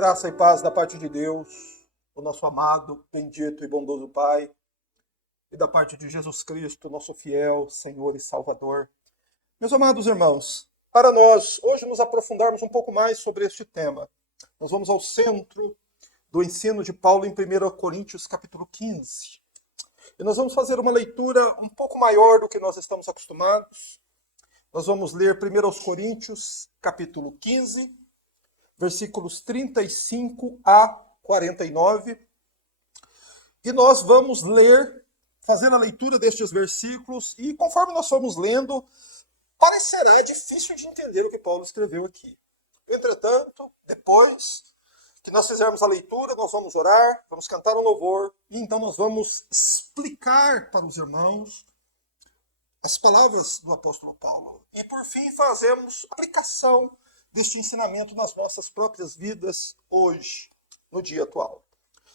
Graça e paz da parte de Deus, o nosso amado, bendito e bondoso Pai, e da parte de Jesus Cristo, nosso fiel Senhor e Salvador. Meus amados irmãos, para nós hoje nos aprofundarmos um pouco mais sobre este tema, nós vamos ao centro do ensino de Paulo em 1 Coríntios capítulo 15. E nós vamos fazer uma leitura um pouco maior do que nós estamos acostumados. Nós vamos ler 1 Coríntios capítulo 15, versículos 35 a 49. E nós vamos ler, fazer a leitura destes versículos, e conforme nós formos lendo, parecerá difícil de entender o que Paulo escreveu aqui. Entretanto, depois que nós fizermos a leitura, nós vamos orar, vamos cantar um louvor, e então nós vamos explicar para os irmãos as palavras do apóstolo Paulo. E por fim fazemos aplicação deste ensinamento nas nossas próprias vidas hoje, no dia atual.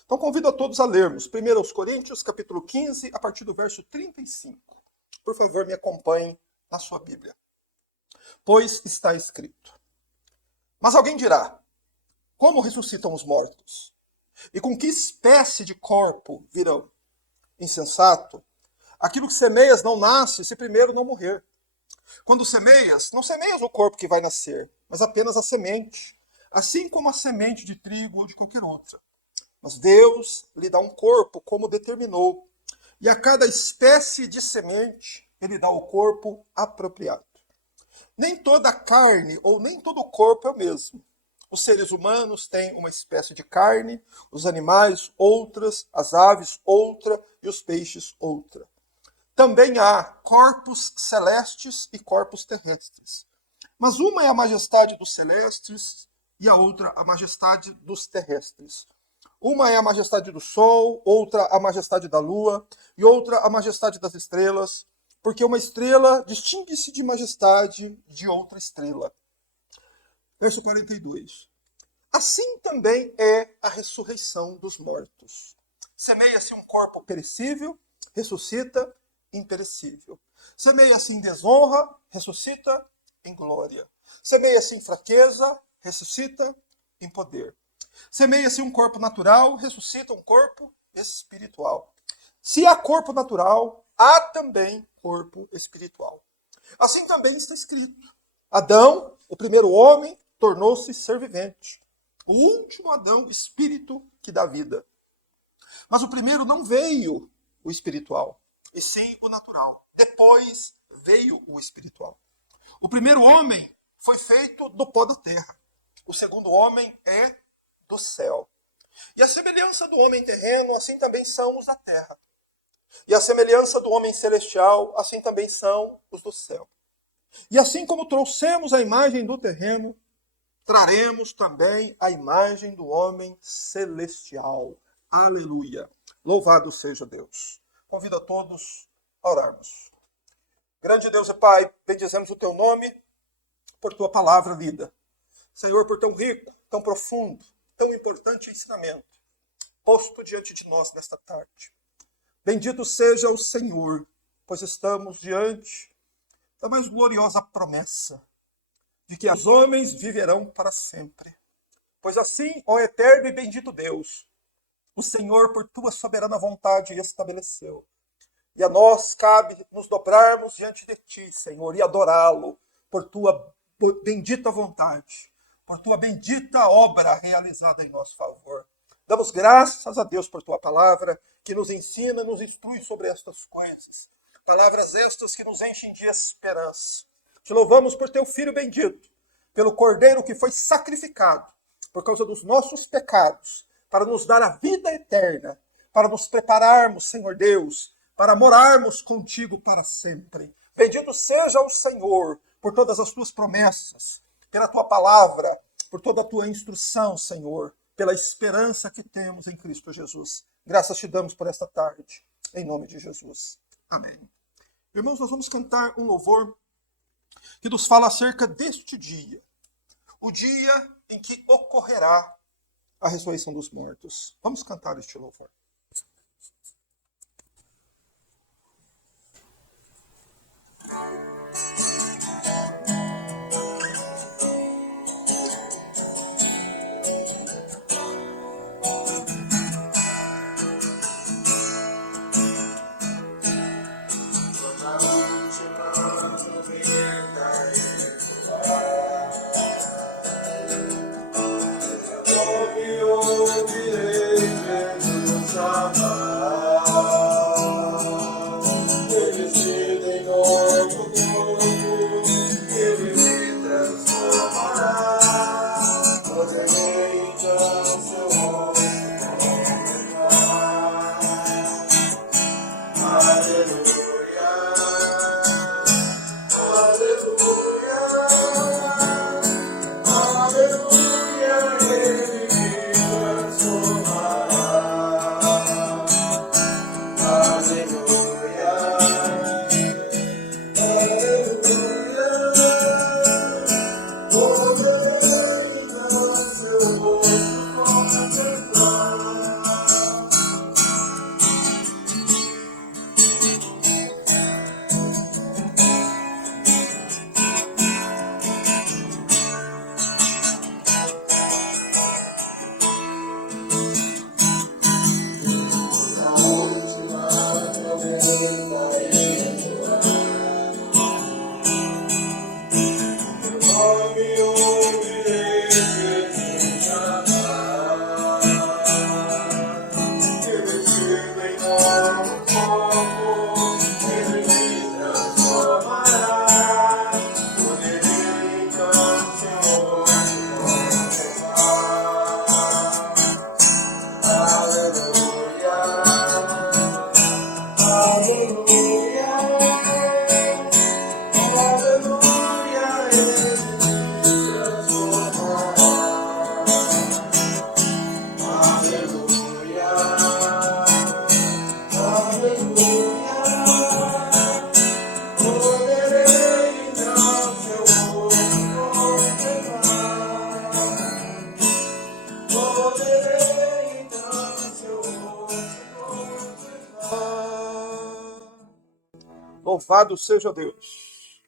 Então convido a todos a lermos 1 Coríntios capítulo 15, a partir do verso 35. Por favor, me acompanhem na sua Bíblia. Pois está escrito: mas alguém dirá, como ressuscitam os mortos? E com que espécie de corpo virão? Insensato, aquilo que semeias não nasce se primeiro não morrer. Quando semeias, não semeias o corpo que vai nascer, mas apenas a semente, assim como a semente de trigo ou de qualquer outra. Mas Deus lhe dá um corpo como determinou, e a cada espécie de semente ele dá o corpo apropriado. Nem toda a carne ou nem todo o corpo é o mesmo. Os seres humanos têm uma espécie de carne, os animais outras, as aves outra e os peixes outra. Também há corpos celestes e corpos terrestres. Mas uma é a majestade dos celestes e a outra a majestade dos terrestres. Uma é a majestade do sol, outra a majestade da lua e outra a majestade das estrelas, porque uma estrela distingue-se de majestade de outra estrela. Verso 42. Assim também é a ressurreição dos mortos. Semeia-se um corpo perecível, ressuscita imperecível. Semeia-se em desonra, ressuscita em glória. Semeia-se em fraqueza, ressuscita em poder. Semeia-se um corpo natural, ressuscita um corpo espiritual. Se há corpo natural, há também corpo espiritual. Assim também está escrito: Adão, o primeiro homem, tornou-se ser vivente. O último Adão, espírito que dá vida. Mas o primeiro não veio o espiritual, e sim o natural. Depois veio o espiritual. O primeiro homem foi feito do pó da terra. O segundo homem é do céu. E a semelhança do homem terreno, assim também são os da terra. E a semelhança do homem celestial, assim também são os do céu. E assim como trouxemos a imagem do terreno, traremos também a imagem do homem celestial. Aleluia! Louvado seja Deus. Convido a todos a orarmos. Grande Deus e Pai, bendizemos o Teu nome por Tua palavra lida. Senhor, por tão rico, tão profundo, tão importante ensinamento posto diante de nós nesta tarde. Bendito seja o Senhor, pois estamos diante da mais gloriosa promessa de que os homens viverão para sempre. Pois assim, ó eterno e bendito Deus, o Senhor, por tua soberana vontade, estabeleceu. E a nós cabe nos dobrarmos diante de ti, Senhor, e adorá-lo por tua bendita vontade, por tua bendita obra realizada em nosso favor. Damos graças a Deus por tua palavra, que nos ensina, nos instrui sobre estas coisas. Palavras estas que nos enchem de esperança. Te louvamos por teu Filho bendito, pelo Cordeiro que foi sacrificado por causa dos nossos pecados, para nos dar a vida eterna, para nos prepararmos, Senhor Deus, para morarmos contigo para sempre. Bendito seja o Senhor por todas as tuas promessas, pela tua palavra, por toda a tua instrução, Senhor, pela esperança que temos em Cristo Jesus. Graças te damos por esta tarde, em nome de Jesus. Amém. Irmãos, nós vamos cantar um louvor que nos fala acerca deste dia, o dia em que ocorrerá a ressurreição dos mortos. Vamos cantar este louvor. Louvado seja Deus.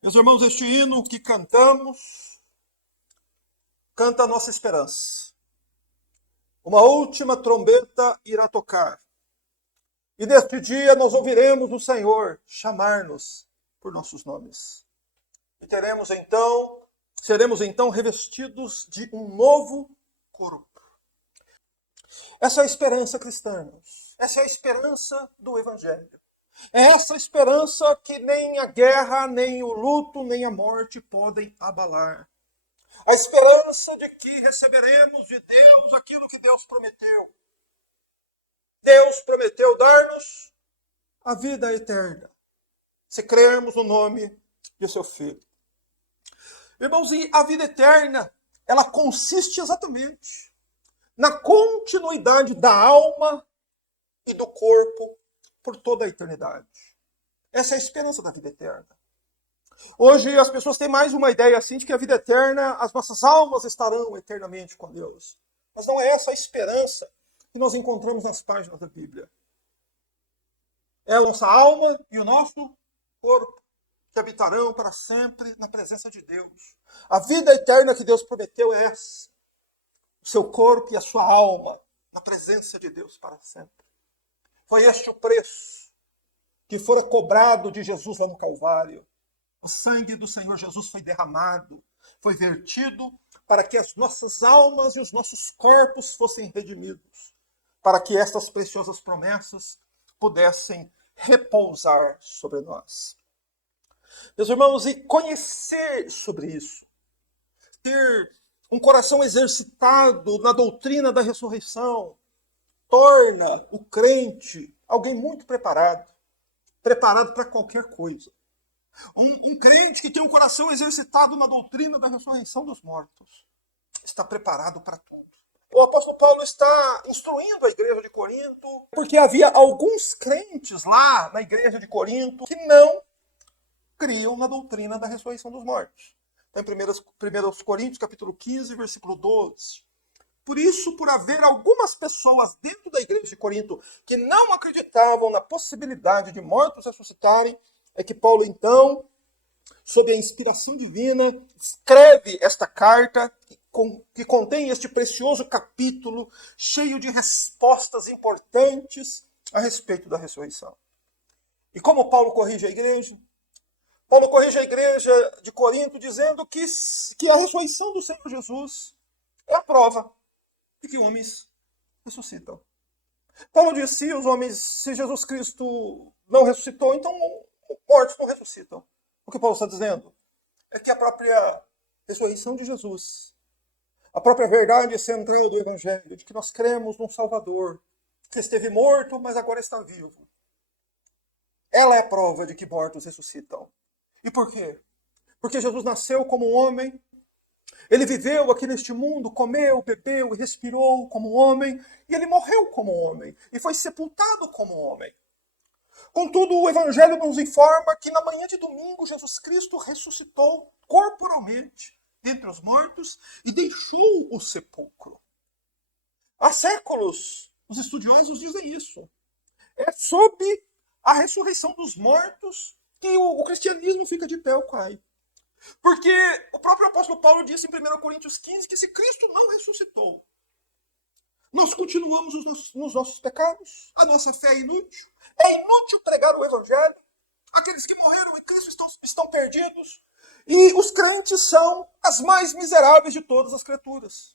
Meus irmãos, este hino que cantamos, canta a nossa esperança. Uma última trombeta irá tocar. E neste dia nós ouviremos o Senhor chamar-nos por nossos nomes. E seremos então revestidos de um novo corpo. Essa é a esperança cristã, irmãos. Essa é a esperança do Evangelho. É essa esperança que nem a guerra, nem o luto, nem a morte podem abalar. A esperança de que receberemos de Deus aquilo que Deus prometeu. Deus prometeu dar-nos a vida eterna, se crermos no nome de seu Filho. Irmãos, e a vida eterna, ela consiste exatamente na continuidade da alma e do corpo por toda a eternidade. Essa é a esperança da vida eterna. Hoje as pessoas têm mais uma ideia assim de que a vida eterna, as nossas almas estarão eternamente com Deus. Mas não é essa a esperança que nós encontramos nas páginas da Bíblia. É a nossa alma e o nosso corpo que habitarão para sempre na presença de Deus. A vida eterna que Deus prometeu é essa. O seu corpo e a sua alma na presença de Deus para sempre. Foi este o preço que fora cobrado de Jesus lá no Calvário. O sangue do Senhor Jesus foi derramado, foi vertido para que as nossas almas e os nossos corpos fossem redimidos, para que estas preciosas promessas pudessem repousar sobre nós. Meus irmãos, e conhecer sobre isso, ter um coração exercitado na doutrina da ressurreição, torna o crente alguém muito preparado para qualquer coisa. Um crente que tem um coração exercitado na doutrina da ressurreição dos mortos está preparado para tudo. O apóstolo Paulo está instruindo a igreja de Corinto, porque havia alguns crentes lá na igreja de Corinto que não criam na doutrina da ressurreição dos mortos. Então, em 1 Coríntios, capítulo 15, versículo 12. Por isso, por haver algumas pessoas dentro da igreja de Corinto que não acreditavam na possibilidade de mortos ressuscitarem, é que Paulo, então, sob a inspiração divina, escreve esta carta que contém este precioso capítulo cheio de respostas importantes a respeito da ressurreição. E como Paulo corrige a igreja? Paulo corrige a igreja de Corinto dizendo que a ressurreição do Senhor Jesus é a prova de que homens ressuscitam. Paulo diz, se Jesus Cristo não ressuscitou, então mortos não ressuscitam. O que Paulo está dizendo é que a própria ressurreição de Jesus, a própria verdade central do Evangelho, de que nós cremos num Salvador, que esteve morto, mas agora está vivo. Ela é a prova de que mortos ressuscitam. E por quê? Porque Jesus nasceu como um homem, ele viveu aqui neste mundo, comeu, bebeu e respirou como um homem, e ele morreu como um homem, e foi sepultado como um homem. Contudo, o Evangelho nos informa que na manhã de domingo, Jesus Cristo ressuscitou corporalmente dentre os mortos e deixou o sepulcro. Há séculos, os estudiosos dizem isso. É sob a ressurreição dos mortos que o cristianismo fica de pé ou cai. Porque o próprio apóstolo Paulo disse em 1 Coríntios 15 que se Cristo não ressuscitou, nós continuamos nos nossos pecados, a nossa fé é inútil. É inútil pregar o Evangelho. Aqueles que morreram em Cristo estão perdidos. E os crentes são as mais miseráveis de todas as criaturas.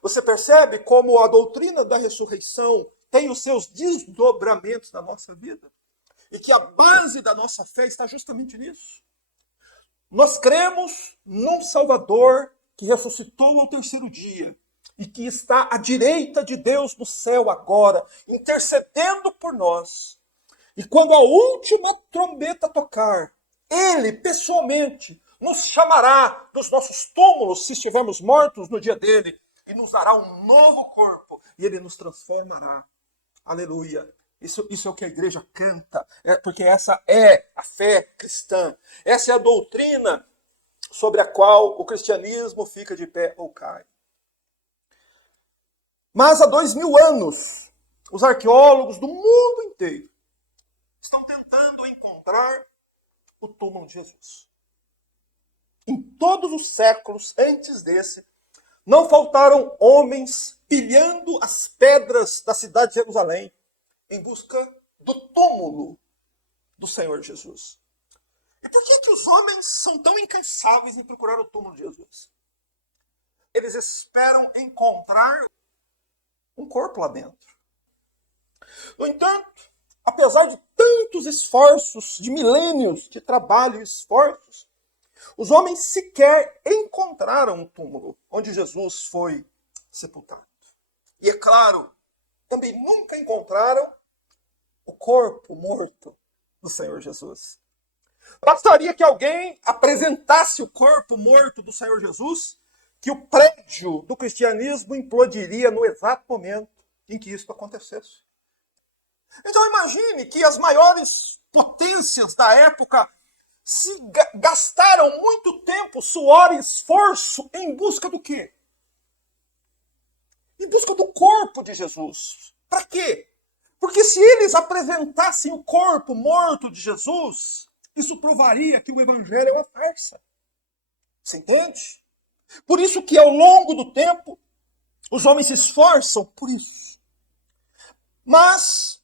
Você percebe como a doutrina da ressurreição tem os seus desdobramentos na nossa vida? E que a base da nossa fé está justamente nisso. Nós cremos num Salvador que ressuscitou ao terceiro dia e que está à direita de Deus no céu agora, intercedendo por nós. E quando a última trombeta tocar, Ele, pessoalmente, nos chamará dos nossos túmulos, se estivermos mortos no dia dele, e nos dará um novo corpo, e Ele nos transformará. Aleluia! Isso é o que a igreja canta, porque essa é a fé cristã. Essa é a doutrina sobre a qual o cristianismo fica de pé ou cai. Mas há 2000 anos, os arqueólogos do mundo inteiro estão tentando encontrar o túmulo de Jesus. Em todos os séculos antes desse, não faltaram homens pilhando as pedras da cidade de Jerusalém em busca do túmulo do Senhor Jesus. E por que os homens são tão incansáveis em procurar o túmulo de Jesus? Eles esperam encontrar um corpo lá dentro. No entanto, apesar de tantos esforços, de milênios de trabalho e esforços, os homens sequer encontraram um túmulo onde Jesus foi sepultado. E é claro, também nunca encontraram o corpo morto do Senhor Jesus. Bastaria que alguém apresentasse o corpo morto do Senhor Jesus, que o prédio do cristianismo implodiria no exato momento em que isso acontecesse. Então imagine que as maiores potências da época se gastaram muito tempo, suor e esforço em busca do quê? Em busca do corpo de Jesus. Para quê? Porque se eles apresentassem o corpo morto de Jesus, isso provaria que o evangelho é uma farsa. Você entende? Por isso que ao longo do tempo, os homens se esforçam por isso. Mas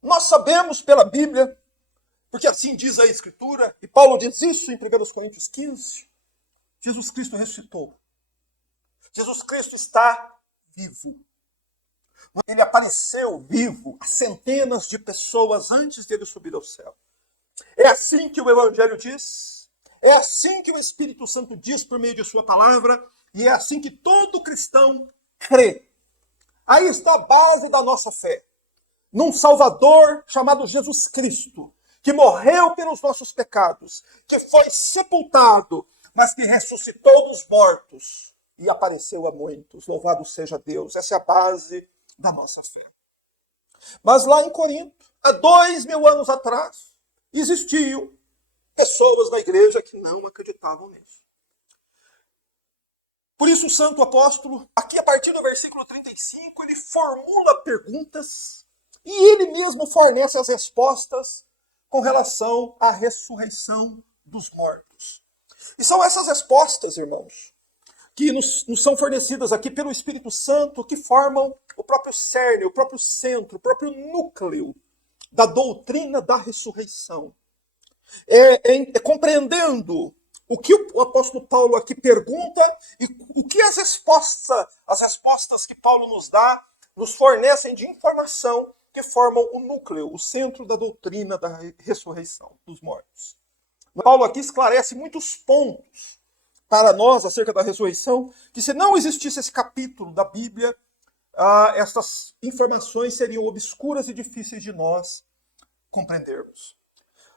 nós sabemos pela Bíblia, porque assim diz a Escritura, e Paulo diz isso em 1 Coríntios 15, Jesus Cristo ressuscitou. Jesus Cristo está vivo. Ele apareceu vivo a centenas de pessoas antes dele subir ao céu. É assim que o Evangelho diz, é assim que o Espírito Santo diz por meio de sua palavra, e é assim que todo cristão crê. Aí está a base da nossa fé. Num Salvador chamado Jesus Cristo, que morreu pelos nossos pecados, que foi sepultado, mas que ressuscitou dos mortos e apareceu a muitos. Louvado seja Deus. Essa é a base da nossa fé. Mas lá em Corinto, há 2000 anos atrás, existiam pessoas na igreja que não acreditavam nisso. Por isso o santo apóstolo, aqui a partir do versículo 35, ele formula perguntas e ele mesmo fornece as respostas com relação à ressurreição dos mortos. E são essas respostas, irmãos, que nos são fornecidas aqui pelo Espírito Santo, que formam o próprio cerne, o próprio centro, o próprio núcleo da doutrina da ressurreição. Compreendendo o que o apóstolo Paulo aqui pergunta e o que as respostas que Paulo nos dá, nos fornecem de informação que formam o núcleo, o centro da doutrina da ressurreição dos mortos. Paulo aqui esclarece muitos pontos para nós acerca da ressurreição, que se não existisse esse capítulo da Bíblia, essas informações seriam obscuras e difíceis de nós compreendermos.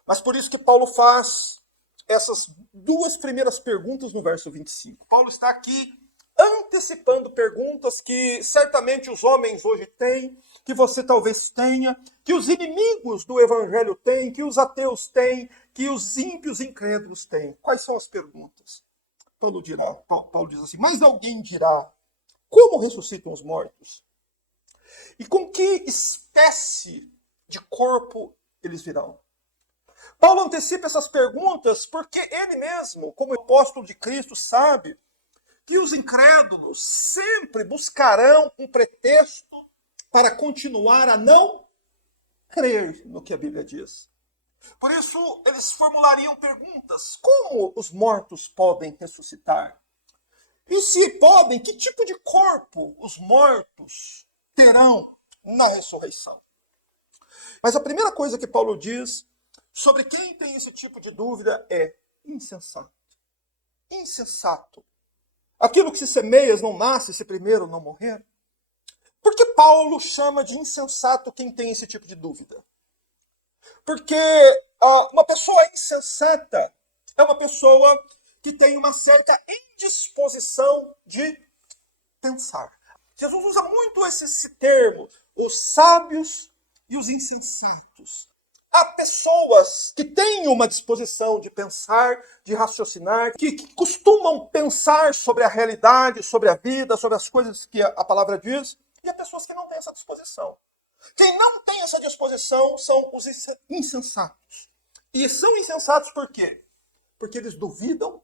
Mas por isso que Paulo faz essas duas primeiras perguntas no verso 25. Paulo está aqui antecipando perguntas que certamente os homens hoje têm, que você talvez tenha, que os inimigos do evangelho têm, que os ateus têm, que os ímpios incrédulos têm. Quais são as perguntas? Paulo diz assim, mas alguém dirá, como ressuscitam os mortos? E com que espécie de corpo eles virão? Paulo antecipa essas perguntas porque ele mesmo, como apóstolo de Cristo, sabe que os incrédulos sempre buscarão um pretexto para continuar a não crer no que a Bíblia diz. Por isso, eles formulariam perguntas. Como os mortos podem ressuscitar? E se podem, que tipo de corpo os mortos terão na ressurreição? Mas a primeira coisa que Paulo diz sobre quem tem esse tipo de dúvida é insensato. Insensato. Aquilo que se semeia não nasce se primeiro não morrer. Por que Paulo chama de insensato quem tem esse tipo de dúvida? Porque uma pessoa insensata é uma pessoa que tem uma certa indisposição de pensar. Jesus usa muito esse termo, os sábios e os insensatos. Há pessoas que têm uma disposição de pensar, de raciocinar, que costumam pensar sobre a realidade, sobre a vida, sobre as coisas que a palavra diz, e há pessoas que não têm essa disposição. Quem não tem essa disposição são os insensatos. E são insensatos por quê? Porque eles duvidam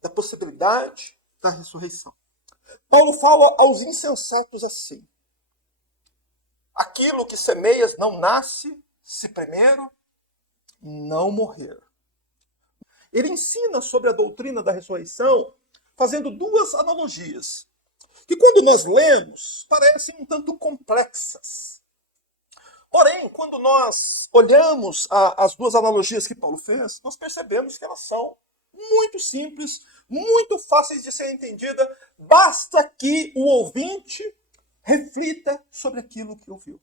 da possibilidade da ressurreição. Paulo fala aos insensatos assim: aquilo que semeias não nasce se primeiro não morrer. Ele ensina sobre a doutrina da ressurreição fazendo duas analogias, que quando nós lemos parecem um tanto complexas. Porém, quando nós olhamos as duas analogias que Paulo fez, nós percebemos que elas são muito simples, muito fáceis de ser entendida. Basta que o ouvinte reflita sobre aquilo que ouviu.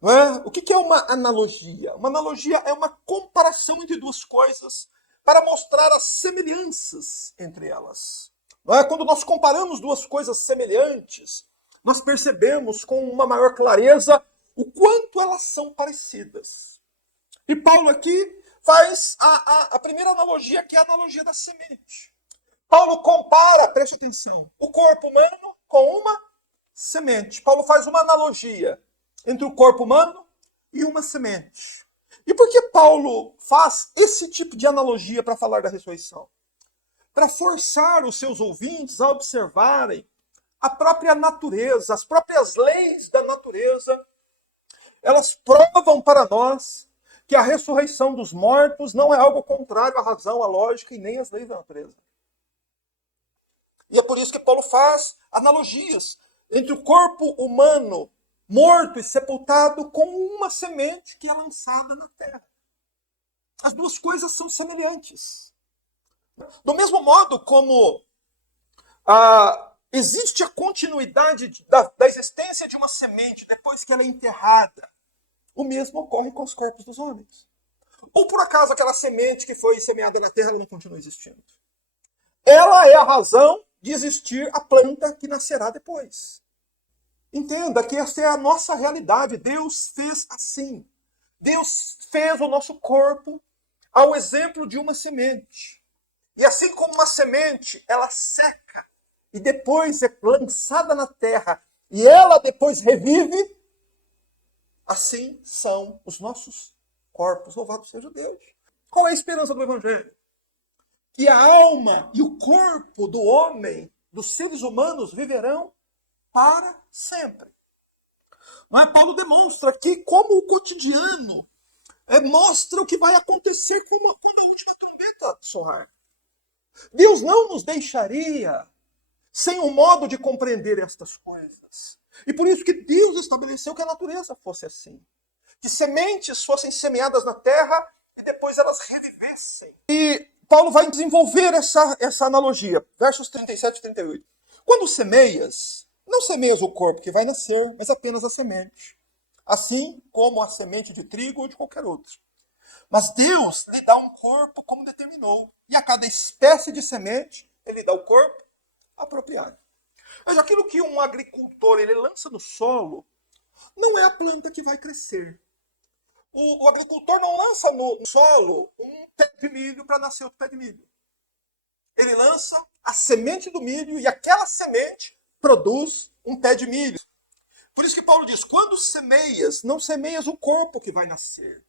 Não é? O que é uma analogia? Uma analogia é uma comparação entre duas coisas para mostrar as semelhanças entre elas. Não é? Quando nós comparamos duas coisas semelhantes, nós percebemos com uma maior clareza o quanto elas são parecidas. E Paulo aqui faz a primeira analogia, que é a analogia da semente. Paulo compara, preste atenção, o corpo humano com uma semente. Paulo faz uma analogia entre o corpo humano e uma semente. E por que Paulo faz esse tipo de analogia para falar da ressurreição? Para forçar os seus ouvintes a observarem a própria natureza, as próprias leis da natureza. Elas provam para nós que a ressurreição dos mortos não é algo contrário à razão, à lógica e nem às leis da natureza. E é por isso que Paulo faz analogias entre o corpo humano morto e sepultado com uma semente que é lançada na terra. As duas coisas são semelhantes. Do mesmo modo como existe a continuidade da existência de uma semente depois que ela é enterrada, o mesmo ocorre com os corpos dos homens. Ou por acaso aquela semente que foi semeada na terra ela não continua existindo? Ela é a razão de existir a planta que nascerá depois. Entenda que essa é a nossa realidade. Deus fez assim. Deus fez o nosso corpo ao exemplo de uma semente. E assim como uma semente, ela seca e depois é lançada na terra e ela depois revive, assim são os nossos corpos. Louvado seja Deus. Qual é a esperança do Evangelho? Que a alma e o corpo do homem, dos seres humanos, viverão para sempre. Mas Paulo demonstra que, como o cotidiano mostra o que vai acontecer quando a última trombeta soar. Deus não nos deixaria sem um modo de compreender estas coisas. E por isso que Deus estabeleceu que a natureza fosse assim. Que sementes fossem semeadas na terra e depois elas revivessem. E Paulo vai desenvolver essa analogia. Versos 37 e 38. Quando semeias, não semeias o corpo que vai nascer, mas apenas a semente. Assim como a semente de trigo ou de qualquer outro. Mas Deus lhe dá um corpo como determinou. E a cada espécie de semente, ele dá o corpo apropriado. Mas aquilo que um agricultor ele lança no solo, não é a planta que vai crescer. O agricultor não lança no solo um pé de milho para nascer outro pé de milho. Ele lança a semente do milho e aquela semente produz um pé de milho. Por isso que Paulo diz, quando semeias, não semeias o corpo que vai nascer,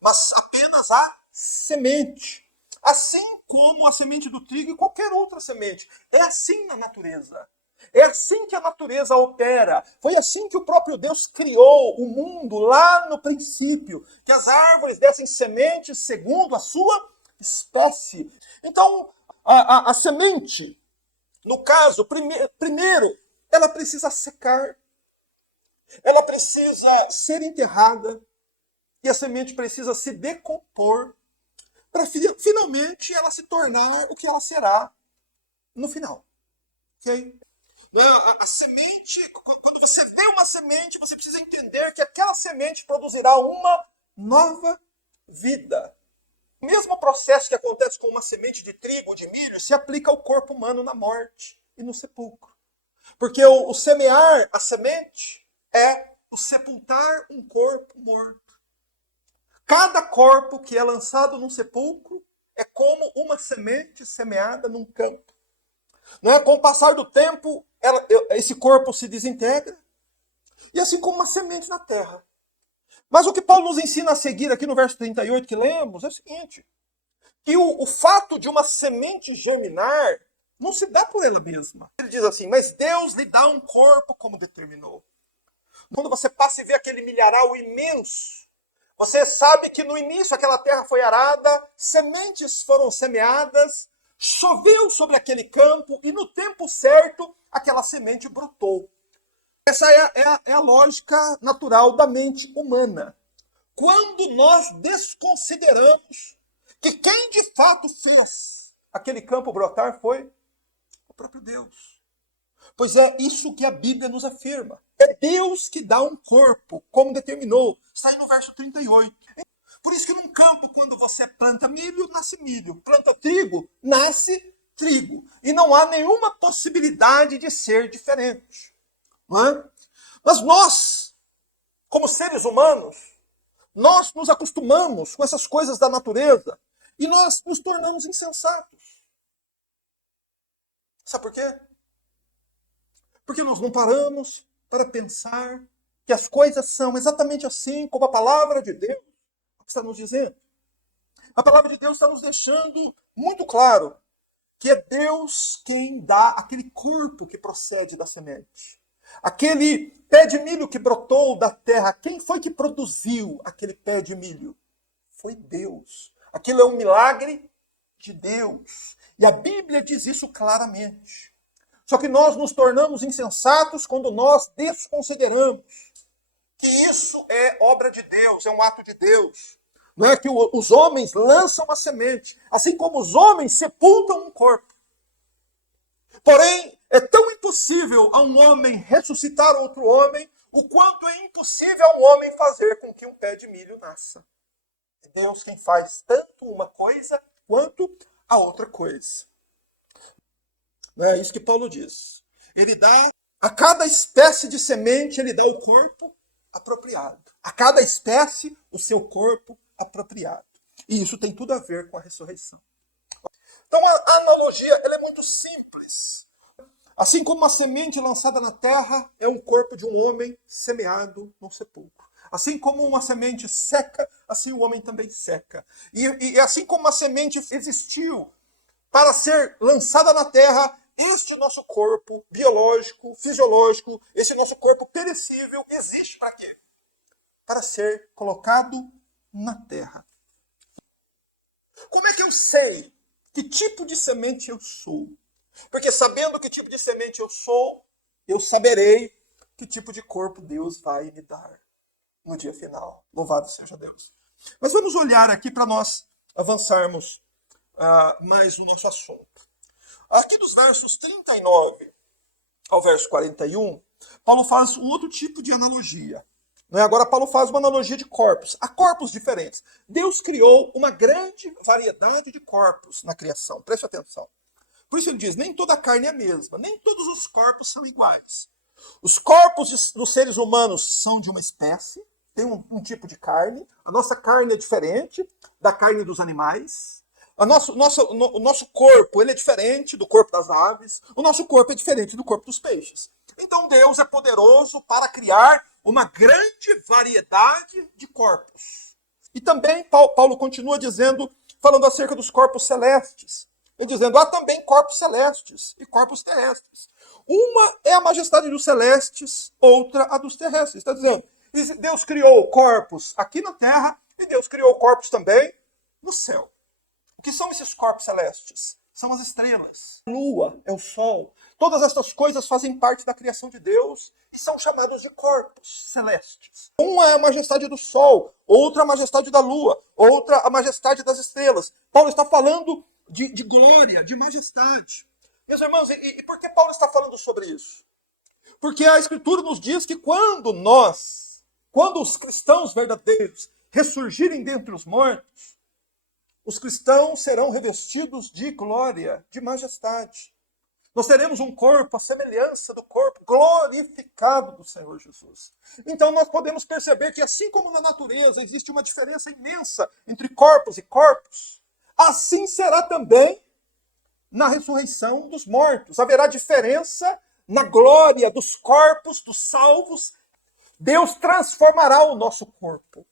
mas apenas a semente. Assim como a semente do trigo e qualquer outra semente. É assim na natureza. É assim que a natureza opera. Foi assim que o próprio Deus criou o mundo lá no princípio. Que as árvores dessem sementes segundo a sua espécie. Então, a semente, no caso, primeiro, ela precisa secar. Ela precisa ser enterrada. E a semente precisa se decompor para finalmente ela se tornar o que ela será no final. Ok? A semente, quando você vê uma semente, você precisa entender que aquela semente produzirá uma nova vida. O mesmo processo que acontece com uma semente de trigo ou de milho se aplica ao corpo humano na morte e no sepulcro. Porque o semear a semente é o sepultar um corpo morto. Cada corpo que é lançado num sepulcro é como uma semente semeada num campo. Não é? Com o passar do tempo, esse corpo se desintegra, e assim como uma semente na terra. Mas o que Paulo nos ensina a seguir aqui no verso 38 que lemos é o seguinte, que o fato de uma semente germinar não se dá por ela mesma. Ele diz assim, mas Deus lhe dá um corpo como determinou. Quando você passa e vê aquele milharal imenso, você sabe que no início aquela terra foi arada, sementes foram semeadas, choveu sobre aquele campo e no tempo certo aquela semente brotou. Essa é a lógica natural da mente humana. Quando nós desconsideramos que quem de fato fez aquele campo brotar foi o próprio Deus. Pois é isso que a Bíblia nos afirma. É Deus que dá um corpo, como determinou. Está aí no verso 38. Por isso que num campo, quando você planta milho, nasce milho. Planta trigo, nasce trigo. E não há nenhuma possibilidade de ser diferente. Não é? Mas nós, como seres humanos, nós nos acostumamos com essas coisas da natureza e nós nos tornamos insensatos. Sabe por quê? Porque nós não paramos para pensar que as coisas são exatamente assim como a palavra de Deus está nos dizendo. A palavra de Deus está nos deixando muito claro que é Deus quem dá aquele corpo que procede da semente. Aquele pé de milho que brotou da terra, quem foi que produziu aquele pé de milho? Foi Deus. Aquilo é um milagre de Deus. E a Bíblia diz isso claramente. Só que nós nos tornamos insensatos quando nós desconsideramos que isso é obra de Deus, é um ato de Deus. Não é que os homens lançam a semente, assim como os homens sepultam um corpo. Porém, é tão impossível a um homem ressuscitar outro homem, o quanto é impossível a um homem fazer com que um pé de milho nasça. É Deus quem faz tanto uma coisa quanto a outra coisa. Não é isso que Paulo diz. Ele dá a cada espécie de semente, ele dá o corpo apropriado. A cada espécie, o seu corpo apropriado. E isso tem tudo a ver com a ressurreição. Então a analogia ela é muito simples. Assim como uma semente lançada na terra é um corpo de um homem semeado no sepulcro. Assim como uma semente seca, assim o homem também seca. E assim como uma semente existiu para ser lançada na terra, este nosso corpo biológico, fisiológico, esse nosso corpo perecível, existe para quê? Para ser colocado na terra. Como é que eu sei que tipo de semente eu sou? Porque sabendo que tipo de semente eu sou, eu saberei que tipo de corpo Deus vai me dar no dia final. Louvado seja Deus. Mas vamos olhar aqui para nós avançarmos mais no nosso assunto. Aqui dos versos 39 ao verso 41, Paulo faz um outro tipo de analogia. Agora Paulo faz uma analogia de corpos. Há corpos diferentes. Deus criou uma grande variedade de corpos na criação. Preste atenção. Por isso ele diz, nem toda a carne é a mesma. Nem todos os corpos são iguais. Os corpos dos seres humanos são de uma espécie. Tem um tipo de carne. A nossa carne é diferente da carne dos animais. O nosso corpo ele é diferente do corpo das aves. O nosso corpo é diferente do corpo dos peixes. Então Deus é poderoso para criar uma grande variedade de corpos. E também Paulo continua dizendo, falando acerca dos corpos celestes. Ele dizendo, há também corpos celestes e corpos terrestres. Uma é a majestade dos celestes, outra a dos terrestres. Está dizendo, Deus criou corpos aqui na terra e Deus criou corpos também no céu. O que são esses corpos celestes? São as estrelas. A lua é o sol. Todas essas coisas fazem parte da criação de Deus e são chamados de corpos celestes. Uma é a majestade do sol, outra a majestade da lua, outra a majestade das estrelas. Paulo está falando de glória, de majestade. Meus irmãos, e por que Paulo está falando sobre isso? Porque a Escritura nos diz que quando os cristãos verdadeiros ressurgirem dentre os mortos, os cristãos serão revestidos de glória, de majestade. Nós teremos um corpo à semelhança do corpo glorificado do Senhor Jesus. Então nós podemos perceber que assim como na natureza existe uma diferença imensa entre corpos e corpos, assim será também na ressurreição dos mortos. Haverá diferença na glória dos corpos dos salvos. Deus transformará o nosso corpo.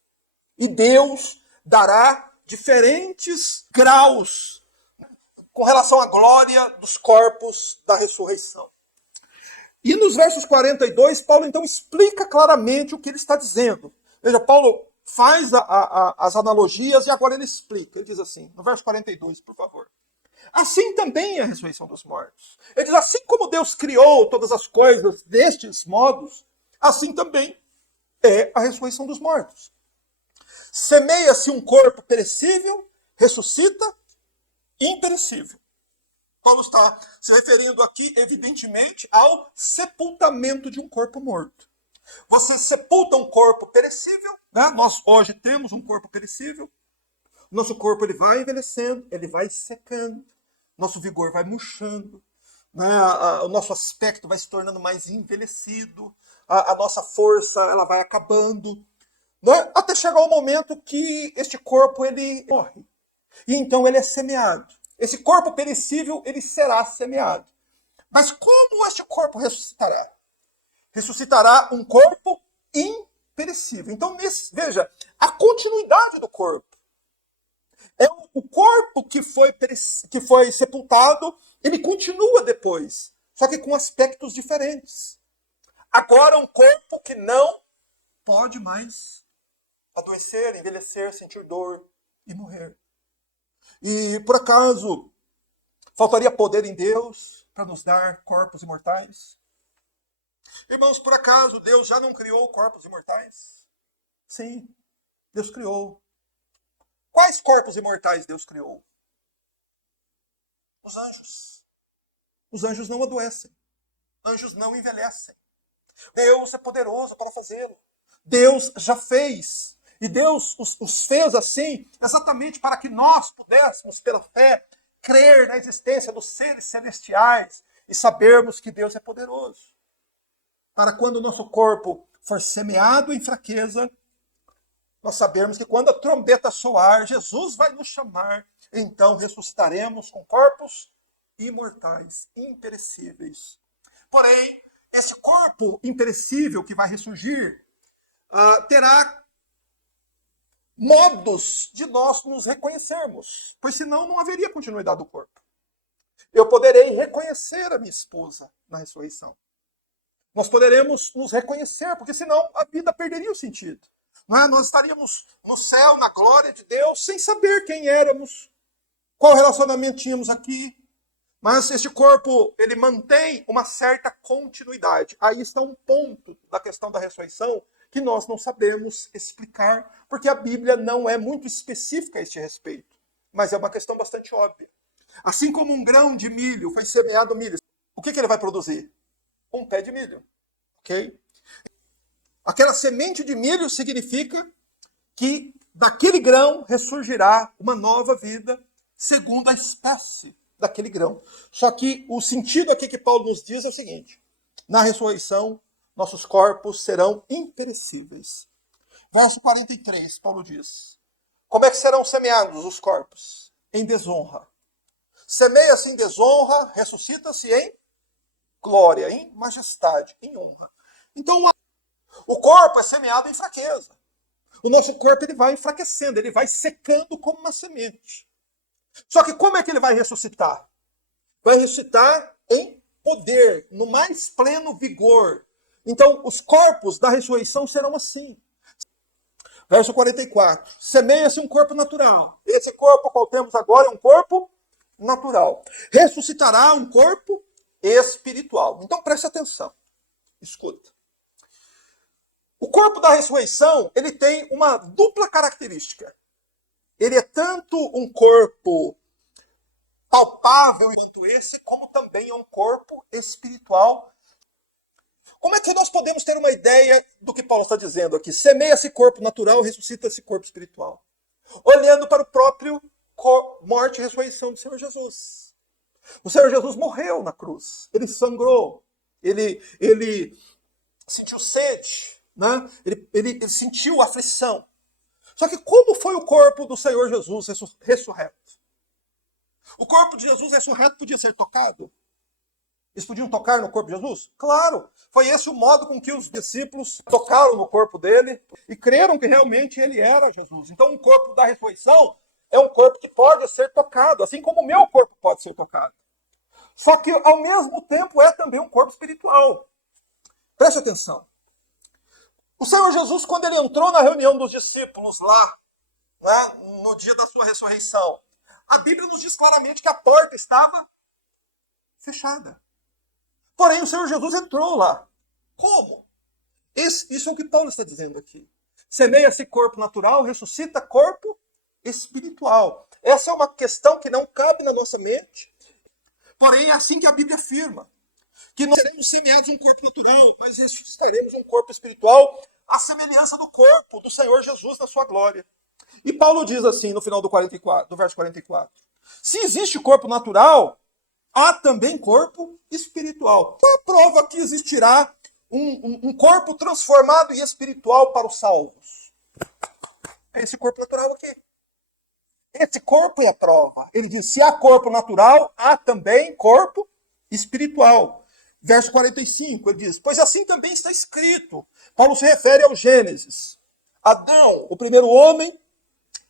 E Deus dará diferentes graus com relação à glória dos corpos da ressurreição. E nos versos 42, Paulo então explica claramente o que ele está dizendo. Veja, Paulo faz as analogias e agora ele explica. Ele diz assim, no verso 42, por favor. Assim também é a ressurreição dos mortos. Ele diz, assim como Deus criou todas as coisas destes modos, assim também é a ressurreição dos mortos. Semeia-se um corpo perecível, ressuscita imperecível. Paulo está se referindo aqui, evidentemente, ao sepultamento de um corpo morto. Você sepulta um corpo perecível, né? Nós hoje temos um corpo perecível. Nosso corpo ele vai envelhecendo, ele vai secando, nosso vigor vai murchando, né? O nosso aspecto vai se tornando mais envelhecido, a nossa força ela vai acabando, né? Até chegar o momento que este corpo ele morre. E então ele é semeado. Esse corpo perecível, ele será semeado. Mas como este corpo ressuscitará? Ressuscitará um corpo imperecível. Então, veja, a continuidade do corpo. É o corpo que foi sepultado, ele continua depois, só que com aspectos diferentes. Agora um corpo que não pode mais adoecer, envelhecer, sentir dor e morrer. E, por acaso, faltaria poder em Deus para nos dar corpos imortais? Irmãos, por acaso, Deus já não criou corpos imortais? Sim, Deus criou. Quais corpos imortais Deus criou? Os anjos. Os anjos não adoecem. Anjos não envelhecem. Deus é poderoso para fazê-lo. Deus já fez. E Deus os fez assim, exatamente para que nós pudéssemos, pela fé, crer na existência dos seres celestiais e sabermos que Deus é poderoso. Para quando o nosso corpo for semeado em fraqueza, nós sabemos que quando a trombeta soar, Jesus vai nos chamar, então ressuscitaremos com corpos imortais, imperecíveis. Porém, esse corpo imperecível que vai ressurgir terá modos de nós nos reconhecermos, pois senão não haveria continuidade do corpo. Eu poderei reconhecer a minha esposa na ressurreição. Nós poderemos nos reconhecer, porque senão a vida perderia o sentido. Não é? Nós estaríamos no céu, na glória de Deus, sem saber quem éramos, qual relacionamento tínhamos aqui. Mas este corpo, ele mantém uma certa continuidade. Aí está um ponto da questão da ressurreição que nós não sabemos explicar, porque a Bíblia não é muito específica a este respeito. Mas é uma questão bastante óbvia. Assim como um grão de milho foi semeado milho, o que ele vai produzir? Um pé de milho. Ok? Aquela semente de milho significa que daquele grão ressurgirá uma nova vida segundo a espécie daquele grão. Só que o sentido aqui que Paulo nos diz é o seguinte: na ressurreição, nossos corpos serão imperecíveis. Verso 43, Paulo diz: como é que serão semeados os corpos? Em desonra. Semeia-se em desonra, ressuscita-se em glória, em majestade, em honra. Então, o corpo é semeado em fraqueza. O nosso corpo ele vai enfraquecendo, ele vai secando como uma semente. Só que como é que ele vai ressuscitar? Vai ressuscitar em poder, no mais pleno vigor. Então, os corpos da ressurreição serão assim. Verso 44. Semeia-se um corpo natural. Esse corpo qual temos agora é um corpo natural. Ressuscitará um corpo espiritual. Então, preste atenção. Escuta. O corpo da ressurreição, ele tem uma dupla característica. Ele é tanto um corpo palpável quanto esse, como também é um corpo espiritual. Como é que nós podemos ter uma ideia do que Paulo está dizendo aqui? Semeia-se corpo natural, ressuscita esse corpo espiritual. Olhando para o próprio morte e ressurreição do Senhor Jesus. O Senhor Jesus morreu na cruz. Ele sangrou. Ele sentiu sede, né? Ele sentiu aflição. Só que como foi o corpo do Senhor Jesus ressurreto? O corpo de Jesus ressurreto podia ser tocado? Eles podiam tocar no corpo de Jesus? Claro! Foi esse o modo com que os discípulos tocaram no corpo dele e creram que realmente ele era Jesus. Então o corpo da ressurreição é um corpo que pode ser tocado, assim como o meu corpo pode ser tocado. Só que ao mesmo tempo é também um corpo espiritual. Preste atenção. O Senhor Jesus, quando ele entrou na reunião dos discípulos lá, né, no dia da sua ressurreição, a Bíblia nos diz claramente que a porta estava fechada. Porém, o Senhor Jesus entrou lá. Como? Isso é o que Paulo está dizendo aqui. Semeia-se corpo natural, ressuscita corpo espiritual. Essa é uma questão que não cabe na nossa mente. Porém, é assim que a Bíblia afirma. Que nós seremos semeados um corpo natural, mas ressuscitaremos um corpo espiritual à semelhança do corpo do Senhor Jesus na sua glória. E Paulo diz assim no final do verso 44. Se existe corpo natural, há também corpo espiritual. Qual a prova que existirá um corpo transformado e espiritual para os salvos? É esse corpo natural aqui. Esse corpo é a prova. Ele diz, se há corpo natural, há também corpo espiritual. Verso 45, ele diz, pois assim também está escrito. Paulo se refere ao Gênesis. Adão, o primeiro homem,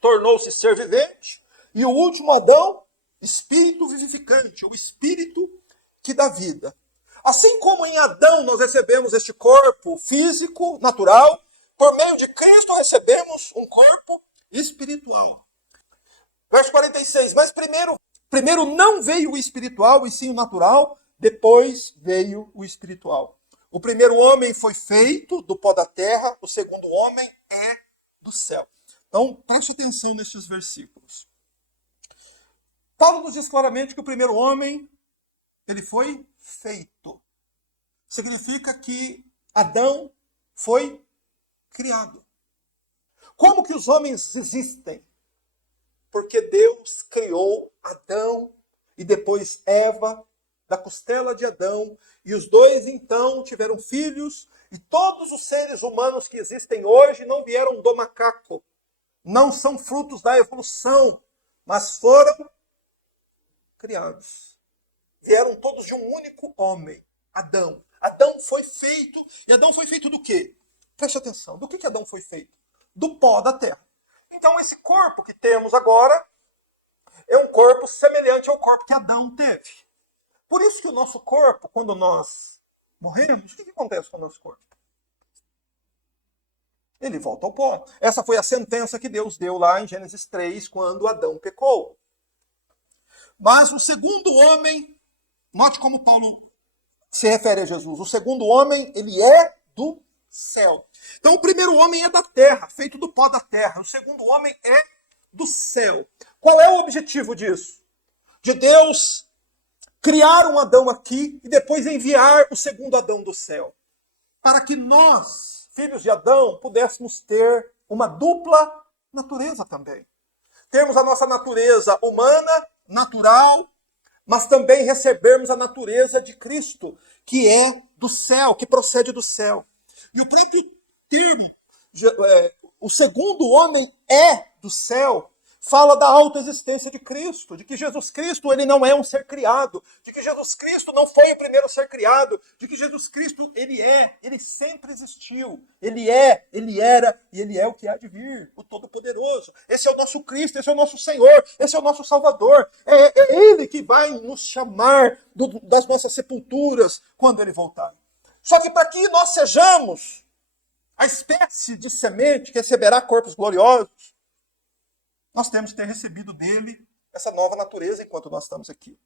tornou-se ser vivente, e o último Adão, espírito vivificante, o espírito que dá vida. Assim como em Adão nós recebemos este corpo físico, natural, por meio de Cristo recebemos um corpo espiritual. Verso 46, mas primeiro não veio o espiritual e sim o natural, depois veio o espiritual. O primeiro homem foi feito do pó da terra, o segundo homem é do céu. Então, preste atenção nestes versículos. Paulo nos diz claramente que o primeiro homem, ele foi feito. Significa que Adão foi criado. Como que os homens existem? Porque Deus criou Adão e depois Eva da costela de Adão, e os dois então tiveram filhos, e todos os seres humanos que existem hoje não vieram do macaco, não são frutos da evolução, mas foram criados. Vieram todos de um único homem, Adão. Adão foi feito, e Adão foi feito do quê? Preste atenção, do que Adão foi feito? Do pó da terra. Então esse corpo que temos agora é um corpo semelhante ao corpo que Adão teve. Por isso que o nosso corpo, quando nós morremos, o que acontece com o nosso corpo? Ele volta ao pó. Essa foi a sentença que Deus deu lá em Gênesis 3, quando Adão pecou. Mas o segundo homem, note como Paulo se refere a Jesus, o segundo homem, ele é do céu. Então o primeiro homem é da terra, feito do pó da terra. O segundo homem é do céu. Qual é o objetivo disso? De Deus criar um Adão aqui e depois enviar o segundo Adão do céu. Para que nós, filhos de Adão, pudéssemos ter uma dupla natureza também. Termos a nossa natureza humana, natural, mas também recebermos a natureza de Cristo, que é do céu, que procede do céu. E o próprio termo, o segundo homem é do céu, fala da autoexistência de Cristo, de que Jesus Cristo ele não é um ser criado, de que Jesus Cristo não foi o primeiro ser criado, de que Jesus Cristo ele sempre existiu, ele era e ele é o que há de vir, o Todo-Poderoso. Esse é o nosso Cristo, esse é o nosso Senhor, esse é o nosso Salvador. É Ele que vai nos chamar das nossas sepulturas quando Ele voltar. Só que para que nós sejamos a espécie de semente que receberá corpos gloriosos, nós temos que ter recebido dele essa nova natureza enquanto nós estamos aqui.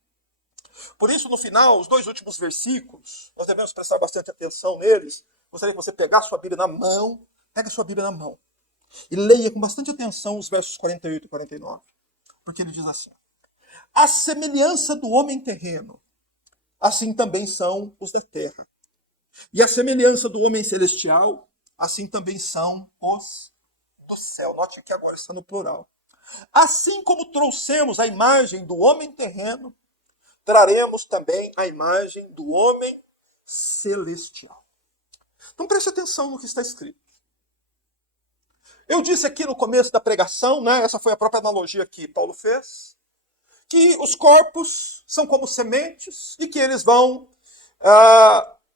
Por isso, no final, os dois últimos versículos, nós devemos prestar bastante atenção neles. Gostaria que você pegasse sua Bíblia na mão, pega sua Bíblia na mão, e leia com bastante atenção os versos 48 e 49. Porque ele diz assim: a semelhança do homem terreno, assim também são os da terra. E a semelhança do homem celestial, assim também são os do céu. Note que agora está no plural. Assim como trouxemos a imagem do homem terreno, traremos também a imagem do homem celestial. Então preste atenção no que está escrito. Eu disse aqui no começo da pregação, né, essa foi a própria analogia que Paulo fez, que os corpos são como sementes e que eles vão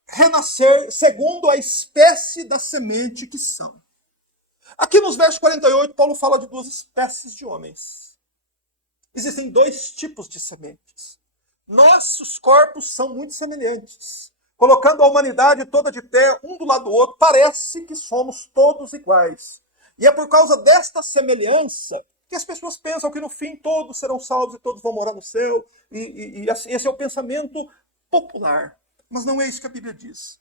renascer segundo a espécie da semente que são. Aqui nos versos 48, Paulo fala de duas espécies de homens. Existem dois tipos de sementes. Nossos corpos são muito semelhantes. Colocando a humanidade toda de pé, um do lado do outro, parece que somos todos iguais. E é por causa desta semelhança que as pessoas pensam que no fim todos serão salvos e todos vão morar no céu. E esse é o pensamento popular. Mas não é isso que a Bíblia diz.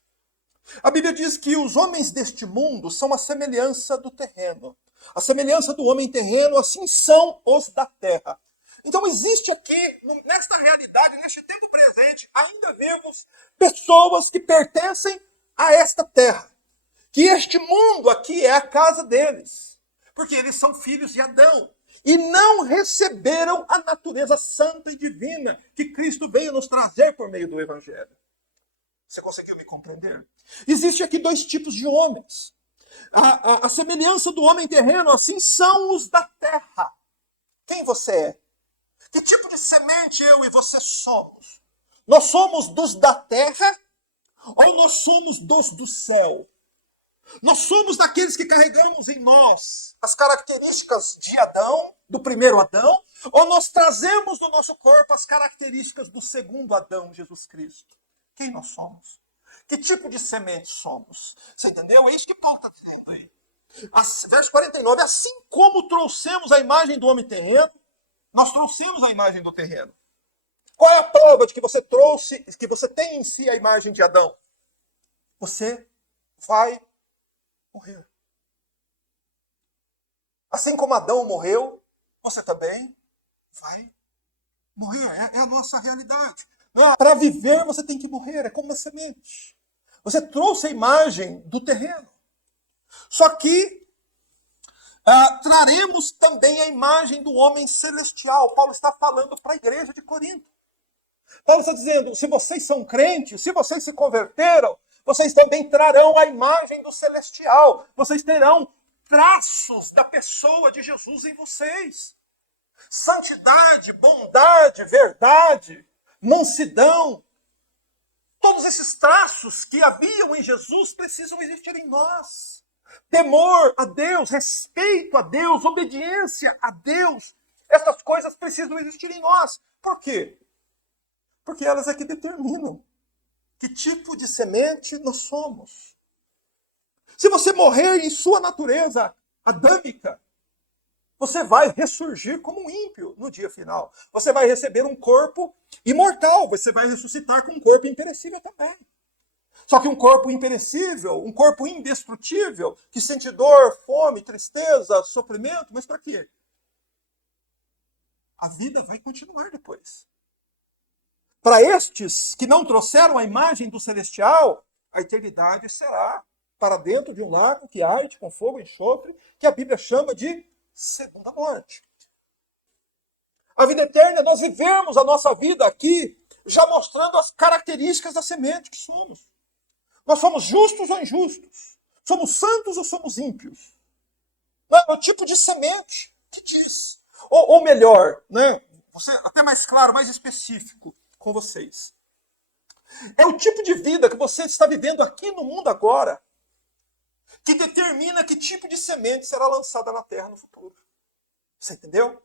A Bíblia diz que os homens deste mundo são a semelhança do terreno. A semelhança do homem terreno, assim são os da terra. Então existe aqui, nesta realidade, neste tempo presente, ainda vemos pessoas que pertencem a esta terra. Que este mundo aqui é a casa deles. Porque eles são filhos de Adão. E não receberam a natureza santa e divina que Cristo veio nos trazer por meio do Evangelho. Você conseguiu me compreender? Existem aqui dois tipos de homens. A semelhança do homem terreno, assim são os da terra. Quem você é? Que tipo de semente eu e você somos? Nós somos dos da terra ou nós somos dos do céu? Nós somos daqueles que carregamos em nós as características de Adão, do primeiro Adão, ou nós trazemos no nosso corpo as características do segundo Adão, Jesus Cristo? Quem nós somos? Que tipo de semente somos? Você entendeu? É isso que Paulo está dizendo aí. Verso 49, assim como trouxemos a imagem do homem terreno, nós trouxemos a imagem do terreno. Qual é a prova de que você trouxe, que você tem em si a imagem de Adão? Você vai morrer. Assim como Adão morreu, você também vai morrer. É a nossa realidade. Para viver, você tem que morrer. É como uma semente. Você trouxe a imagem do terreno. Só que traremos também a imagem do homem celestial. Paulo está falando para a igreja de Corinto. Paulo está dizendo, se vocês são crentes, se vocês se converteram, vocês também trarão a imagem do celestial. Vocês terão traços da pessoa de Jesus em vocês. Santidade, bondade, verdade, mansidão. Todos esses traços que haviam em Jesus precisam existir em nós. Temor a Deus, respeito a Deus, obediência a Deus. Essas coisas precisam existir em nós. Por quê? Porque elas é que determinam que tipo de semente nós somos. Se você morrer em sua natureza adâmica, você vai ressurgir como um ímpio no dia final. Você vai receber um corpo imortal, você vai ressuscitar com um corpo imperecível também. Só que um corpo imperecível, um corpo indestrutível, que sente dor, fome, tristeza, sofrimento, mas para quê? A vida vai continuar depois. Para estes que não trouxeram a imagem do celestial, a eternidade será para dentro de um lago que arde com fogo e enxofre, que a Bíblia chama de segunda morte. A vida eterna é nós vivemos a nossa vida aqui, já mostrando as características da semente que somos. Nós somos justos ou injustos? Somos santos ou somos ímpios? É o tipo de semente que diz. Ou melhor, né, você, até mais claro, mais específico com vocês. É o tipo de vida que você está vivendo aqui no mundo agora que determina que tipo de semente será lançada na terra no futuro. Você entendeu?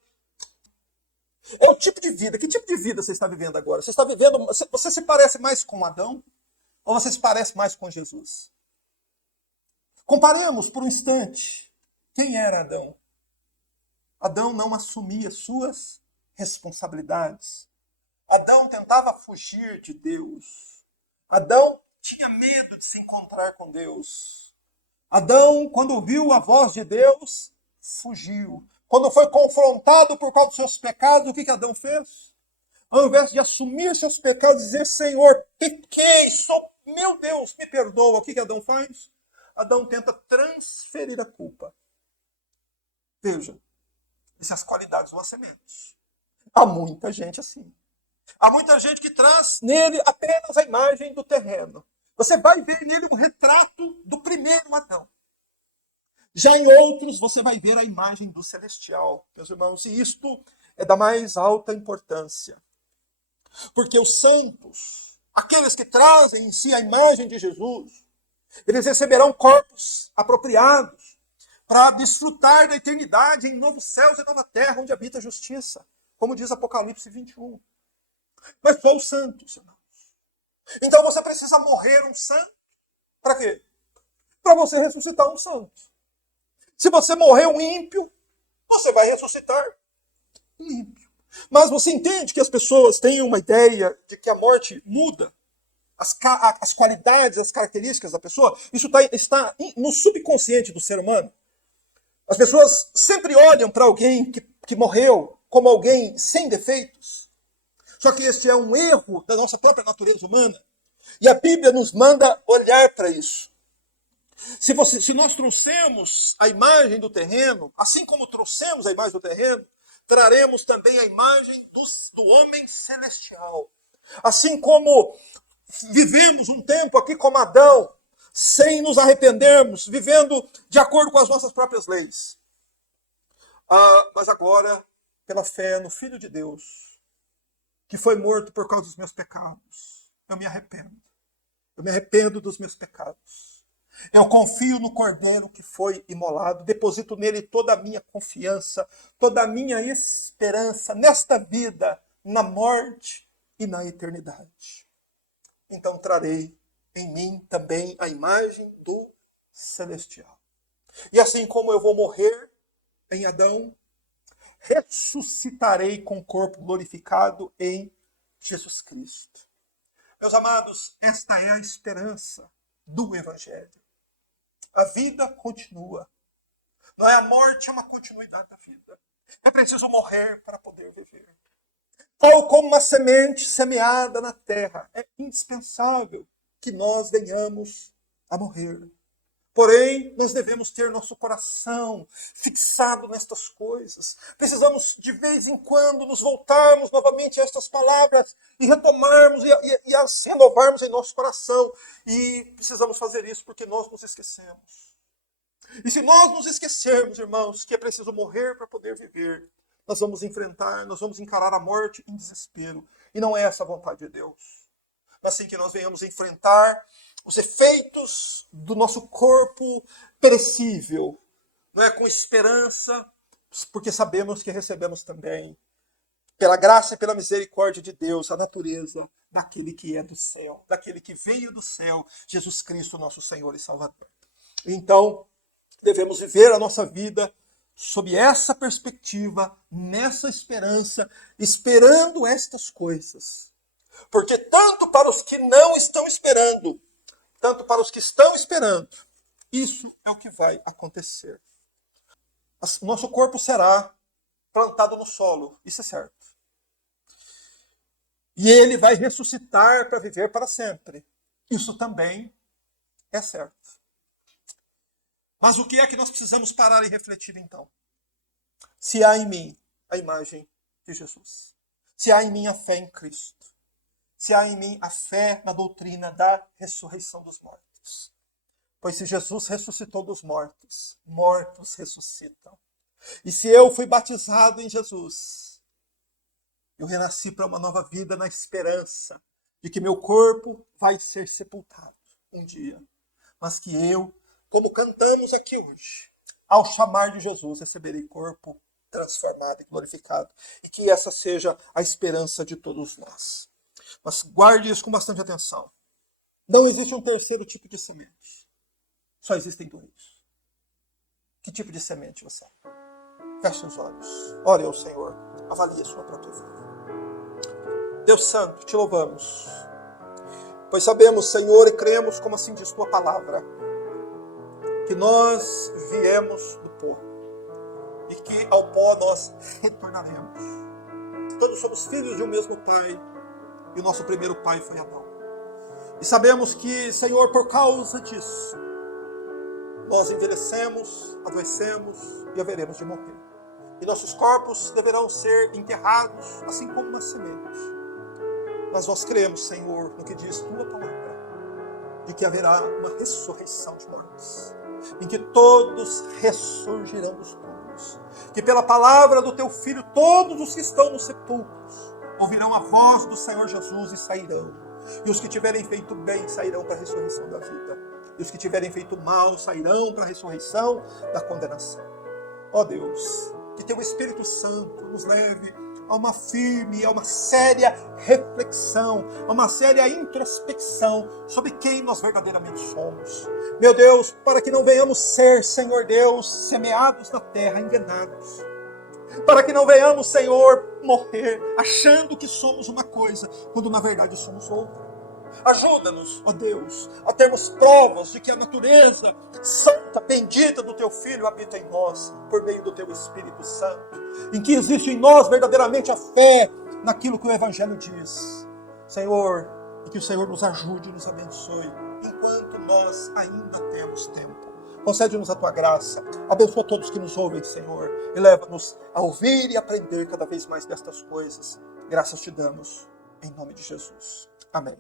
É o tipo de vida. Que tipo de vida você está vivendo agora? Você está vivendo. Você se parece mais com Adão? Ou você se parece mais com Jesus? Comparemos por um instante. Quem era Adão? Adão não assumia suas responsabilidades. Adão tentava fugir de Deus. Adão tinha medo de se encontrar com Deus. Adão, quando ouviu a voz de Deus, fugiu. Quando foi confrontado por causa dos seus pecados, o que Adão fez? Ao invés de assumir seus pecados e dizer, Senhor, pequei, meu Deus, me perdoa, o que Adão faz? Adão tenta transferir a culpa. Veja, essas qualidades do semente. Há muita gente assim. Há muita gente que traz nele apenas a imagem do terreno. Você vai ver nele um retrato do primeiro Adão. Já em outros, você vai ver a imagem do celestial, meus irmãos, e isto é da mais alta importância. Porque os santos, aqueles que trazem em si a imagem de Jesus, eles receberão corpos apropriados para desfrutar da eternidade em novos céus e nova terra, onde habita a justiça, como diz Apocalipse 21. Mas só os santos, irmãos. Então você precisa morrer um santo. Para quê? Para você ressuscitar um santo. Se você morrer um ímpio, você vai ressuscitar um ímpio. Mas você entende que as pessoas têm uma ideia de que a morte muda as qualidades, as características da pessoa? Isso está no subconsciente do ser humano. As pessoas sempre olham para alguém que morreu como alguém sem defeitos. Só que este é um erro da nossa própria natureza humana. E a Bíblia nos manda olhar para isso. Se nós trouxemos a imagem do terreno, assim como trouxemos a imagem do terreno, traremos também a imagem do homem celestial. Assim como vivemos um tempo aqui como Adão, sem nos arrependermos, vivendo de acordo com as nossas próprias leis. Mas agora, pela fé no Filho de Deus, que foi morto por causa dos meus pecados, eu me arrependo. Eu me arrependo dos meus pecados. Eu confio no Cordeiro que foi imolado, deposito nele toda a minha confiança, toda a minha esperança nesta vida, na morte e na eternidade. Então trarei em mim também a imagem do celestial. E assim como eu vou morrer em Adão, ressuscitarei com o corpo glorificado em Jesus Cristo. Meus amados, esta é a esperança do Evangelho. A vida continua. Não é a morte, é uma continuidade da vida. É preciso morrer para poder viver. Tal como uma semente semeada na terra, é indispensável que nós venhamos a morrer. Porém, nós devemos ter nosso coração fixado nestas coisas. Precisamos, de vez em quando, nos voltarmos novamente a estas palavras e retomarmos e as renovarmos em nosso coração. E precisamos fazer isso porque nós nos esquecemos. E se nós nos esquecermos, irmãos, que é preciso morrer para poder viver, nós vamos encarar a morte em desespero. E não é essa a vontade de Deus. Mas sim que nós venhamos enfrentar os efeitos do nosso corpo perecível, não é, com esperança, porque sabemos que recebemos também, pela graça e pela misericórdia de Deus, a natureza daquele que é do céu, daquele que veio do céu, Jesus Cristo, nosso Senhor e Salvador. Então, devemos viver a nossa vida sob essa perspectiva, nessa esperança, esperando estas coisas. Porque tanto para os que não estão esperando, tanto para os que estão esperando, isso é o que vai acontecer. Nosso corpo será plantado no solo, isso é certo. E ele vai ressuscitar para viver para sempre. Isso também é certo. Mas o que é que nós precisamos parar e refletir então? Se há em mim a imagem de Jesus, se há em mim a fé em Cristo, se há em mim a fé na doutrina da ressurreição dos mortos. Pois se Jesus ressuscitou dos mortos, mortos ressuscitam. E se eu fui batizado em Jesus, eu renasci para uma nova vida na esperança de que meu corpo vai ser sepultado um dia. Mas que eu, como cantamos aqui hoje, ao chamar de Jesus, receberei corpo transformado e glorificado. E que essa seja a esperança de todos nós. Mas guarde isso com bastante atenção. Não existe um terceiro tipo de semente. Só existem dois. Que tipo de semente você é? Feche os olhos. Ore ao Senhor. Avalie a sua própria vida. Deus Santo, te louvamos. Pois sabemos, Senhor, e cremos, como assim diz tua palavra, que nós viemos do pó. E que ao pó nós retornaremos. Todos somos filhos de um mesmo Pai. E o nosso primeiro pai foi Adão. E sabemos que, Senhor, por causa disso, nós envelhecemos, adoecemos e haveremos de morrer. E nossos corpos deverão ser enterrados, assim como uma semente. Mas nós cremos, Senhor, no que diz tua palavra, de que haverá uma ressurreição de mortos, em que todos ressurgirão dos túmulos, que pela palavra do teu Filho, todos os que estão nos sepulcros ouvirão a voz do Senhor Jesus e sairão. E os que tiverem feito bem sairão para a ressurreição da vida. E os que tiverem feito mal sairão para a ressurreição da condenação. Ó Deus, que teu Espírito Santo nos leve a uma firme, a uma séria reflexão, a uma séria introspecção sobre quem nós verdadeiramente somos. Meu Deus, para que não venhamos ser, Senhor Deus, semeados na terra, enganados. Para que não venhamos, Senhor, morrer achando que somos uma coisa, quando na verdade somos outra. Ajuda-nos, ó Deus, a termos provas de que a natureza santa, bendita do Teu Filho habita em nós, por meio do Teu Espírito Santo, em que existe em nós verdadeiramente a fé naquilo que o Evangelho diz. Senhor, e que o Senhor nos ajude e nos abençoe, enquanto nós ainda temos tempo. Concede-nos a Tua graça, abençoa todos que nos ouvem, Senhor, e leva-nos a ouvir e aprender cada vez mais destas coisas. Graças te damos, em nome de Jesus. Amém.